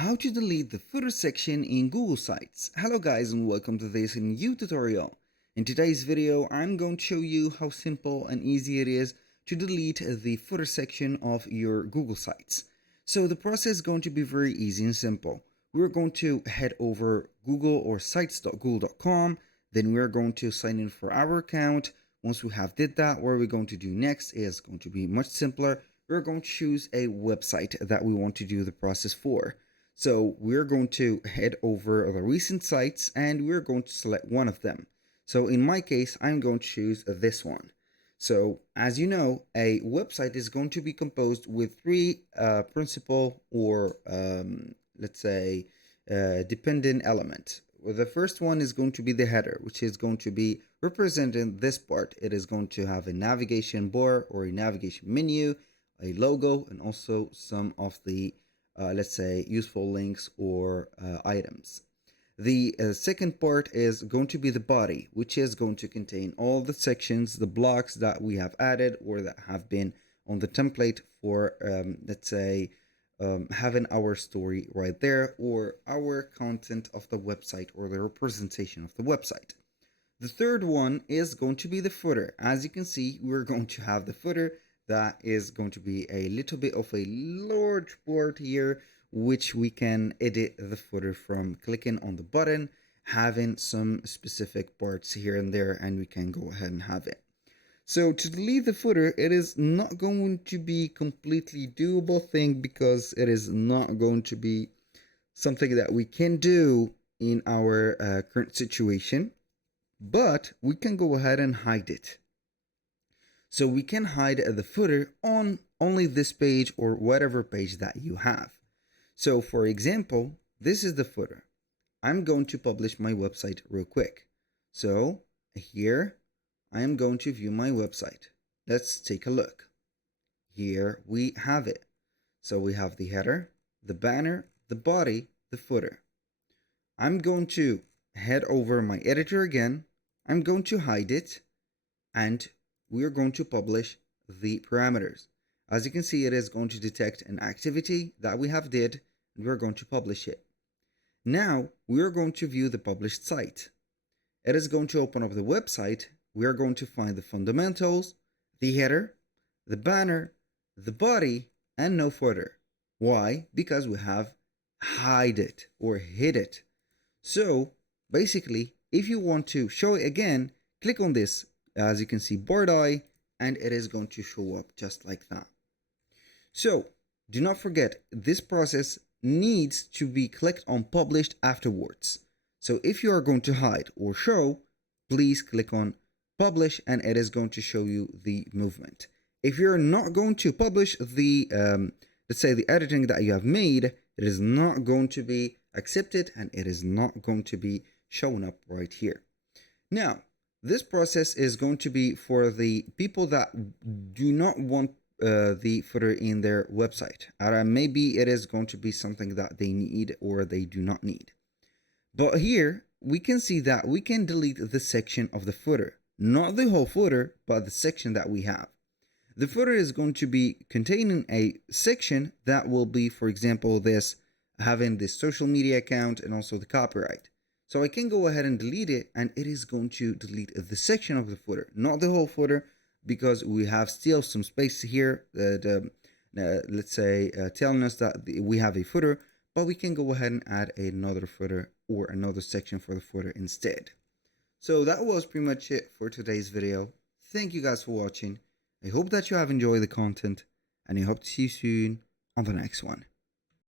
How to delete the footer section in Google Sites. Hello guys and welcome to this new tutorial. In today's video I'm going to show you how simple and easy it is to delete the footer section of your Google Sites. So the process is going to be very easy and simple. We're going to head over Google or sites.google.com, then we're going to sign in for our account. Once we have did that, what we're going to do next is going to be much simpler. We're going to choose a website that we want to do the process for. So we're going to head over the recent sites and we're going to select one of them. So in my case, I'm going to choose this one. So as you know, a website is going to be composed with three principal or let's say dependent elements. Well, the first one is going to be the header, which is going to be representing this part. It is going to have a navigation bar or a navigation menu, a logo, and also some of the let's say useful links or items. The second part is going to be the body, which is going to contain all the sections, the blocks that we have added or that have been on the template for let's say having our story right there or our content of the website or the representation of the website. The third one is going to be the footer. As you can see, we're going to have the footer that is going to be a little bit of a large part here, which we can edit the footer from clicking on the button, having some specific parts here and there, and we can go ahead and have it. So to delete the footer, it is not going to be completely doable thing because it is not going to be something that we can do in our current situation, but we can go ahead and hide it. So we can hide the footer on only this page or whatever page that you have. So for example, this is the footer. I'm going to publish my website real quick. So here I am going to view my website. Let's take a look. Here we have it. So we have the header, the banner, the body, the footer. I'm going to head over my editor again. I'm going to hide it and we are going to publish the parameters. As you can see, it is going to detect an activity that we have did, and we're going to publish it. Now, we are going to view the published site. It is going to open up the website. We are going to find the fundamentals, the header, the banner, the body, and no footer. Why? Because we have hide it or hid it. So, basically, if you want to show it again, click on this. As you can see, bird eye, and it is going to show up just like that. So do not forget, this process needs to be clicked on published afterwards. So if you are going to hide or show, please click on publish and it is going to show you the movement. If you're not going to publish the let's say the editing that you have made, it is not going to be accepted and it is not going to be showing up right here. Now this process is going to be for the people that do not want the footer in their website. Maybe it is going to be something that they need or they do not need. But here we can see that we can delete the section of the footer. Not the whole footer, but the section that we have. The footer is going to be containing a section that will be, for example, this having the social media account and also the copyright. So I can go ahead and delete it and it is going to delete the section of the footer, not the whole footer, because we have still some space here that let's say telling us that we have a footer, but we can go ahead and add another footer or another section for the footer instead. So that was pretty much it for today's video. Thank you guys for watching. I hope that you have enjoyed the content and I hope to see you soon on the next one.